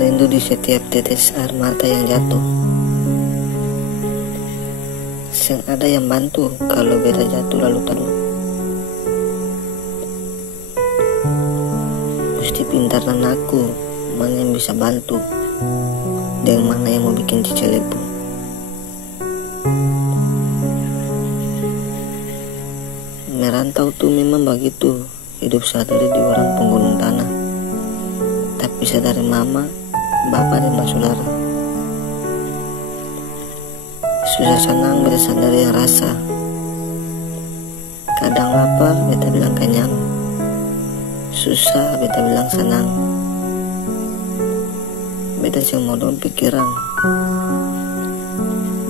rindu di setiap tetes air mata yang jatuh. Seng ada yang bantu kalau beta jatuh lalu terus. Mesti pintar dan aku mana yang bisa bantu dan mana yang mau bikin cicelepu. Merantau tuh memang begitu, hidup sehari di orang penggunung tanah. Tak bisa dari mama, bapak dan saudara. Susah senang beta sendiri yang rasa. Kadang lapar beta bilang kenyang, susah beta bilang senang. Beta cuma mau pikiran,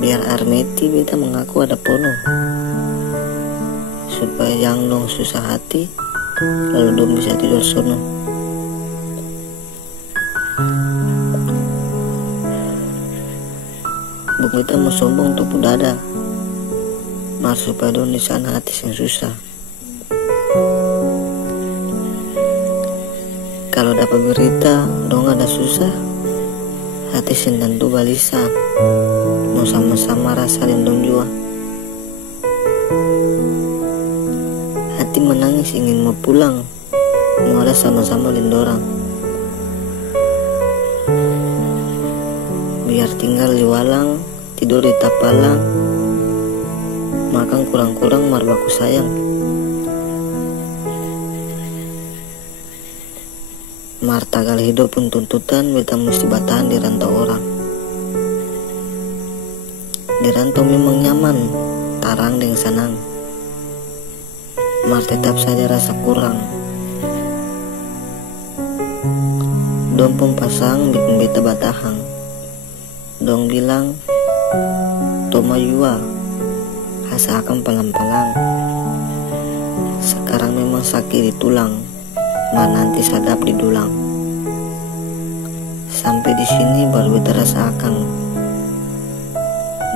biar armeti beta mengaku ada penuh, supaya yang dong susah hati lalu dong bisa tidur sono. Buk beta mau sombong tuh dada, mar supaya dong di sana hati yang susah. Kalau dapat berita dong ada susah, hati sen tentu balisa, mau sama-sama rasa dan dong jua. Hati menangis ingin mau pulang, mau ada sama-sama lindorang. Biar tinggal di walang, tidur di tapalang, makan kurang-kurang marbaku sayang. Martagal hidup pun tuntutan beta mesti bertahan di rantau orang. Di rantau memang nyaman, tarang dan senang. Mar tetap saja rasa kurang. Dong pun pasang bikin beta batahang. Dong bilang, Toma Yua, hasa akan palang-palang. Sekarang memang sakit di tulang, mar nanti sadap di dulang. Sampai di sini baru beta rasakan.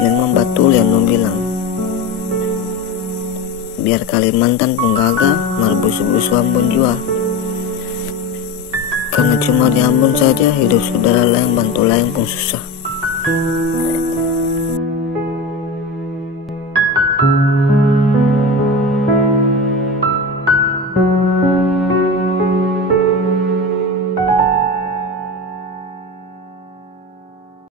Memang betul yang dong bilang. Biar Kalimantan pun gagah, mar busu-busu Ambon jua. Karena cuma di Ambon saja hidup saudara lain bantu lain pun susah.